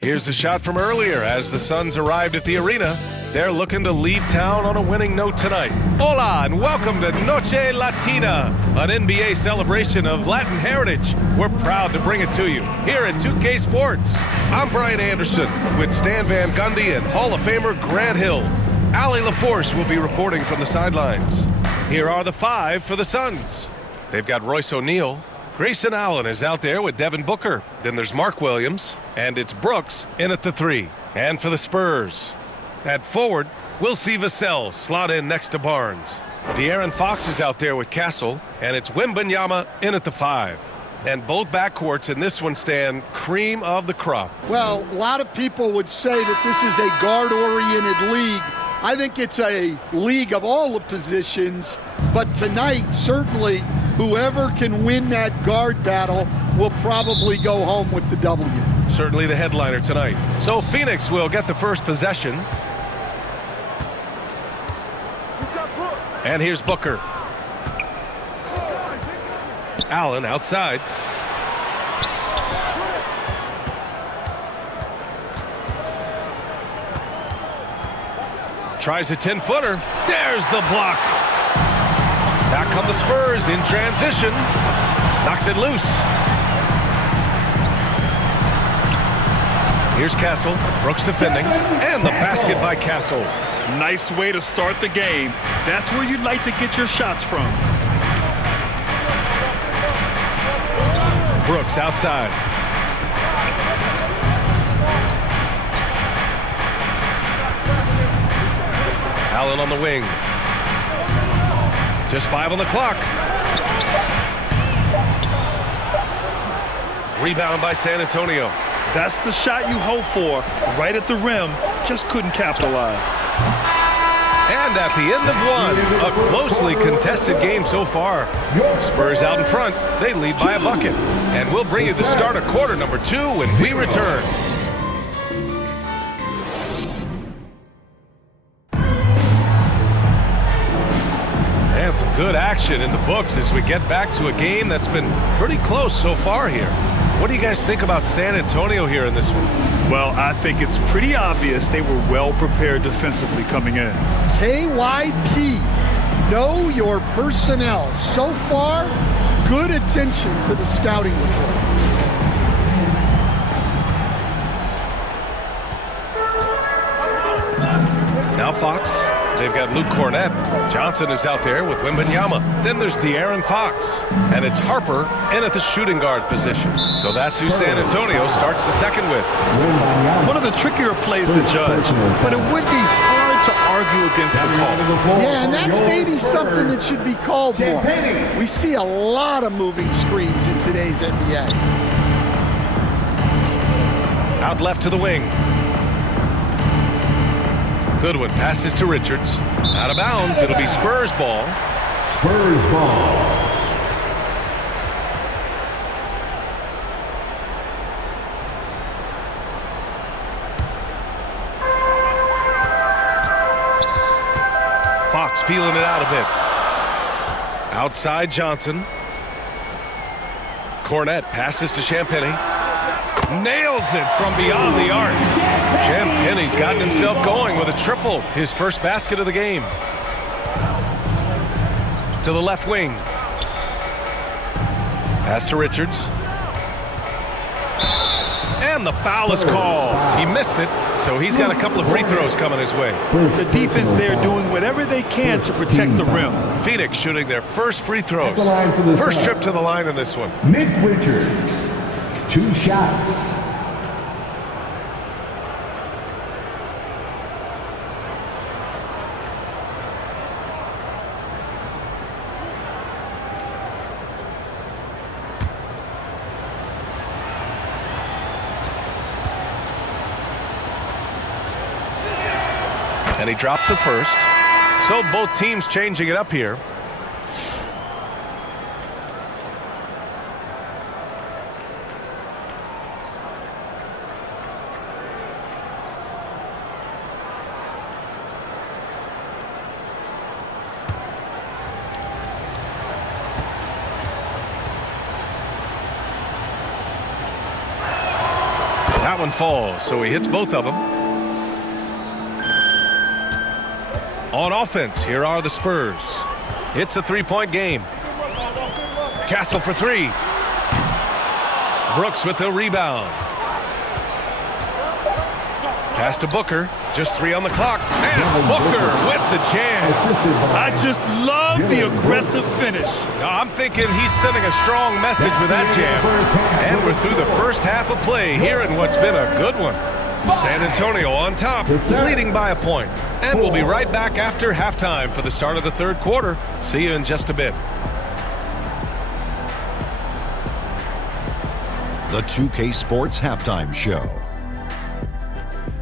Here's a shot from earlier as the Suns arrived at the arena. They're looking to leave town on a winning note tonight. Hola and welcome to Noche Latina, an NBA celebration of Latin heritage. We're proud to bring it to you here at 2K Sports. I'm Brian Anderson with Stan Van Gundy and Hall of Famer Grant Hill. Allie LaForce will be reporting from the sidelines. Here are the five for the Suns. They've got Royce O'Neal. Grayson Allen is out there with Devin Booker. Then there's Mark Williams, and it's Brooks in at the three. And for the Spurs, at forward, we'll see Vassell slot in next to Barnes. De'Aaron Fox is out there with Castle, and it's Wembanyama in at the five. And both backcourts in this one stand cream of the crop. Well, a lot of people would say that this is a guard-oriented league. I think it's a league of all the positions, but tonight, certainly, whoever can win that guard battle will probably go home with the W. Certainly the headliner tonight. So Phoenix will get the first possession. And here's Booker. Allen outside. Tries a 10-footer. There's the block. Back come the Spurs in transition. Knocks it loose. Here's Castle. Brooks defending. And the basket by Castle. Nice way to start the game. That's where you'd like to get your shots from. Brooks outside. Allen on the wing. Just 5 on the clock. Rebound by San Antonio. That's the shot you hope for. Right at the rim. Just couldn't capitalize. And at the end of one, a closely contested game so far. Spurs out in front. They lead by a bucket. And we'll bring you the start of quarter number 2 when we return. And some good action in the books as we get back to a game that's been pretty close so far here. What do you guys think about San Antonio here in this one? Well, I think it's pretty obvious they were well prepared defensively coming in. KYP, know your personnel. So far, good attention to the scouting report. Now Fox. They've got Luke Cornett. Johnson is out there with Wembanyama. Then there's De'Aaron Fox. And it's Harper in at the shooting guard position. So that's who San Antonio starts the second with. One of the trickier plays to judge, but it would be hard to argue against the call. Yeah, and that's maybe something that should be called more. We see a lot of moving screens in today's NBA. Out left to the wing. Goodwin passes to Richards. Out of bounds. It'll be Spurs ball. Spurs ball. Fox feeling it out a bit. Outside Johnson. Cornett passes to Champagny. Nails it from beyond the arc. Champagny's gotten himself going with a triple. His first basket of the game. To the left wing. Pass to Richards. And the foul is called. He missed it, so he's got a couple of free throws coming his way. The defense there doing whatever they can to protect the rim. Phoenix shooting their first free throws. First trip to the line in this one. Nick Richards, 2 shots. And he drops the first. So both teams changing it up here. That one falls, so he hits both of them. On offense, here are the Spurs. It's a three-point game. Castle for three. Brooks with the rebound. Pass to Booker. Just 3 on the clock. And Booker with the jam. I just love the aggressive finish. I'm thinking he's sending a strong message with that jam. And we're through the first half of play here in what's been a good one. San Antonio on top, leading by a point. And we'll be right back after halftime for the start of the third quarter. See you in just a bit. The 2K Sports Halftime Show.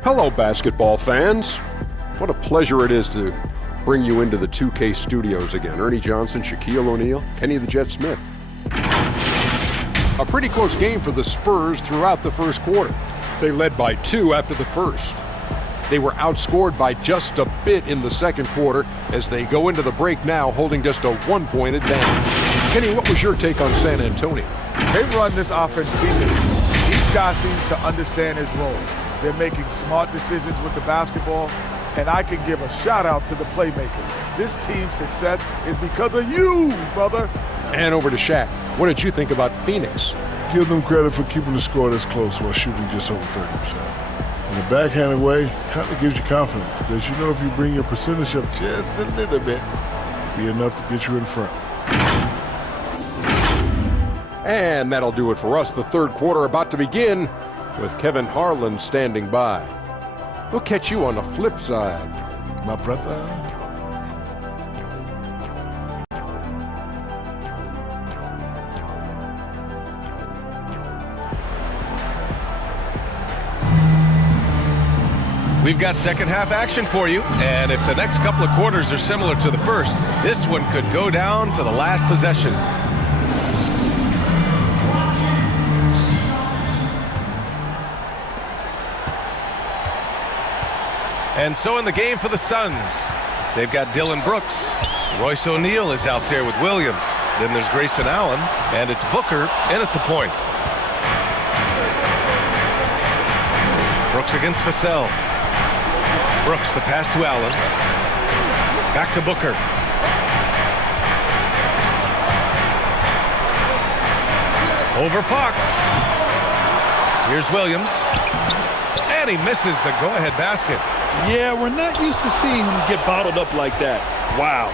Hello, basketball fans. What a pleasure it is to bring you into the 2K studios again. Ernie Johnson, Shaquille O'Neal, Kenny the Jet Smith. A pretty close game for the Spurs throughout the first quarter. They led by 2 after the first. They were outscored by just a bit in the second quarter as they go into the break now holding just a 1-point advantage. Kenny, what was your take on San Antonio? They run this offense seamlessly. Each guy seems to understand his role. They're making smart decisions with the basketball, and I can give a shout-out to the playmakers. This team's success is because of you, brother. And over to Shaq. What did you think about Phoenix? Give them credit for keeping the score this close while shooting just over 30%. In a backhanded way, kind of gives you confidence because you know if you bring your percentage up just a little bit, it'll be enough to get you in front. And that'll do it for us. The third quarter about to begin with Kevin Harlan standing by. We'll catch you on the flip side. My brother. We've got second half action for you, and if the next couple of quarters are similar to the first, this one could go down to the last possession. And so in the game for the Suns, they've got Dillon Brooks. Royce O'Neal is out there with Williams. Then there's Grayson Allen, and it's Booker in at the point. Brooks against Vassell. Brooks, the pass to Allen. Back to Booker. Over Fox. Here's Williams. And he misses the go-ahead basket. Yeah, we're not used to seeing him get bottled up like that. Wow.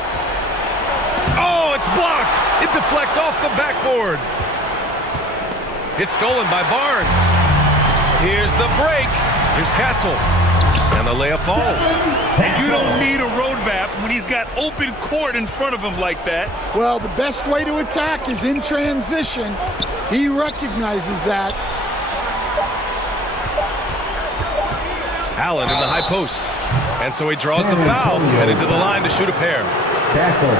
Oh, it's blocked. It deflects off the backboard. It's stolen by Barnes. Here's the break. Here's Castle. And the layup falls. You don't need a roadmap when he's got open court in front of him like that. Well, the best way to attack is in transition. He recognizes that. Allen in the high post. And so he draws the foul, headed to the line to shoot a pair. Castle,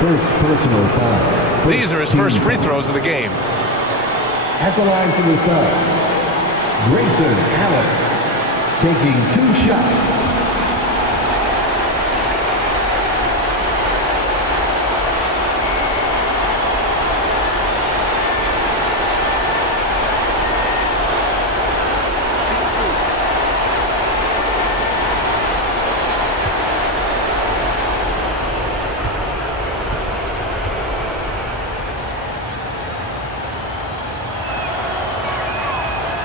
first personal foul. These are his first free throws of the game. At the line for the Suns, Grayson Allen taking 2 shots.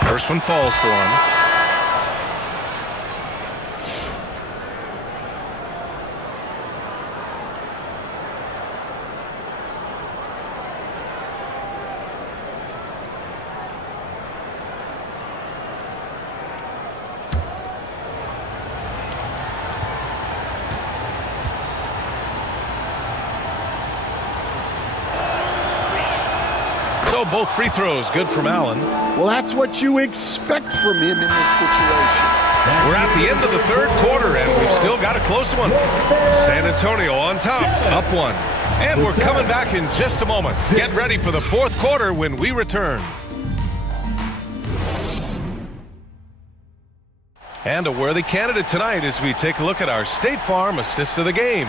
First one falls for him. So both free throws good from Allen. Well, that's what you expect from him in this situation. We're at the end of the third quarter, and we've still got a close one. San Antonio on top, up 1. And we're coming back in just a moment. Get ready for the fourth quarter when we return. And a worthy candidate tonight as we take a look at our State Farm assists of the game.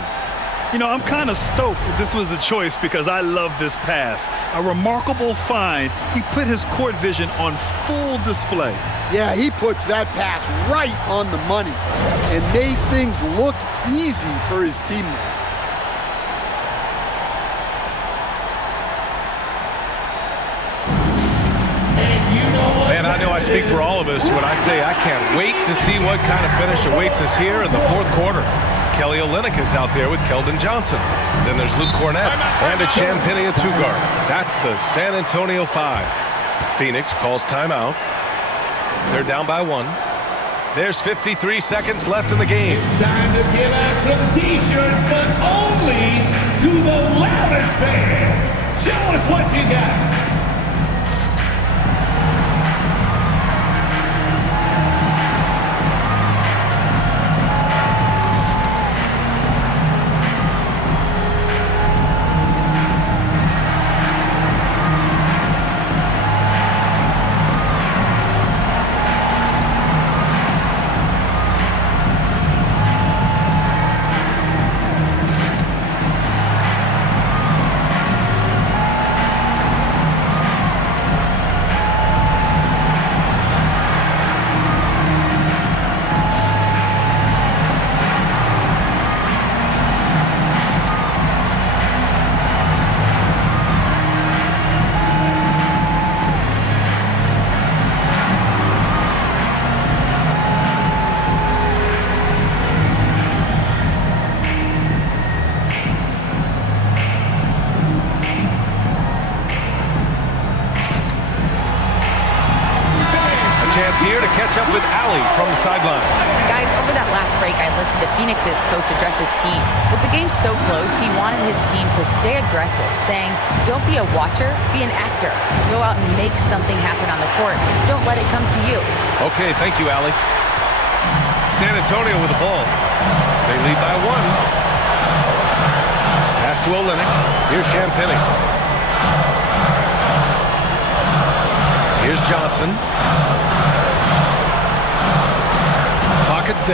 You know, I'm kind of stoked that this was a choice because I love this pass. A remarkable find. He put his court vision on full display. Yeah, he puts that pass right on the money and made things look easy for his teammate. Man, I know I speak for all of us when I say I can't wait to see what kind of finish awaits us here in the fourth quarter. Kelly Olynyk is out there with Keldon Johnson. Then there's Luke Cornett and a Champagnie at two guard. That's the San Antonio 5. Phoenix calls timeout. They're down by 1. There's 53 seconds left in the game. It's time to give out some t-shirts, but only to the loudest fan. Show us what you got. Here to catch up with Allie from the sideline. Guys, over that last break, I listened to Phoenix's coach address his team. With the game so close, he wanted his team to stay aggressive, saying, don't be a watcher, be an actor. Go out and make something happen on the court. Don't let it come to you. Okay, thank you, Allie. San Antonio with the ball. They lead by 1. Pass to Olynyk. Here's Champagnie. Here's Johnson. At 6.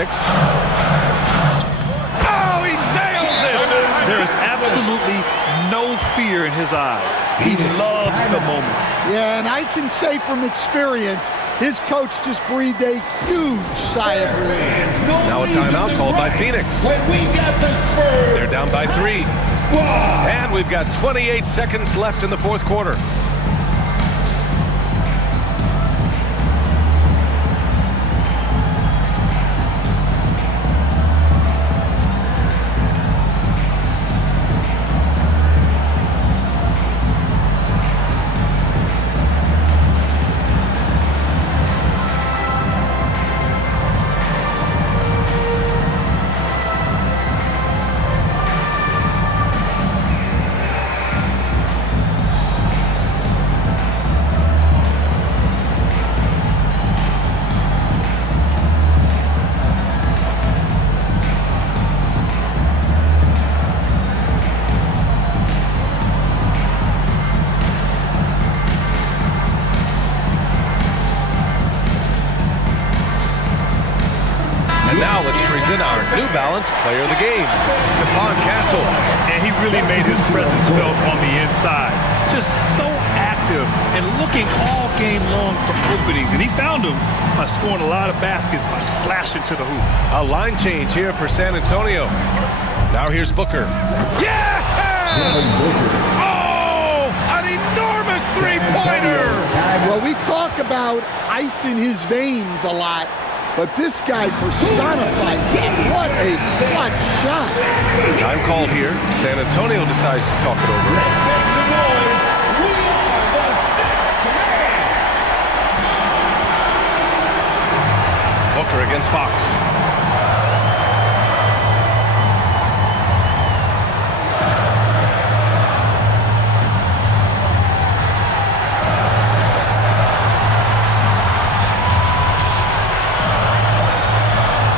Oh, he nails it! There is absolutely no fear in his eyes. He loves the moment. Yeah, and I can say from experience, his coach just breathed a huge sigh of relief. Now a timeout called by Phoenix. They're down by 3. And we've got 28 seconds left in the fourth quarter. Now let's present our New Balance Player of the Game, Stephon Castle. And he really made his presence felt on the inside. Just so active and looking all game long for openings. And he found them by scoring a lot of baskets by slashing to the hoop. A line change here for San Antonio. Now here's Booker. Yeah! Oh, an enormous three-pointer! Well, we talk about ice in his veins a lot, but this guy personifies it. What a clutch shot. Time called here. San Antonio decides to talk it over. Booker against Fox.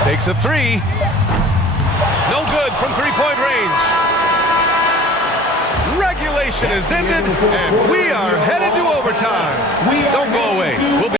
Takes a 3. No good from three-point range. Regulation is ended, and we are headed to overtime. Don't go away. We'll be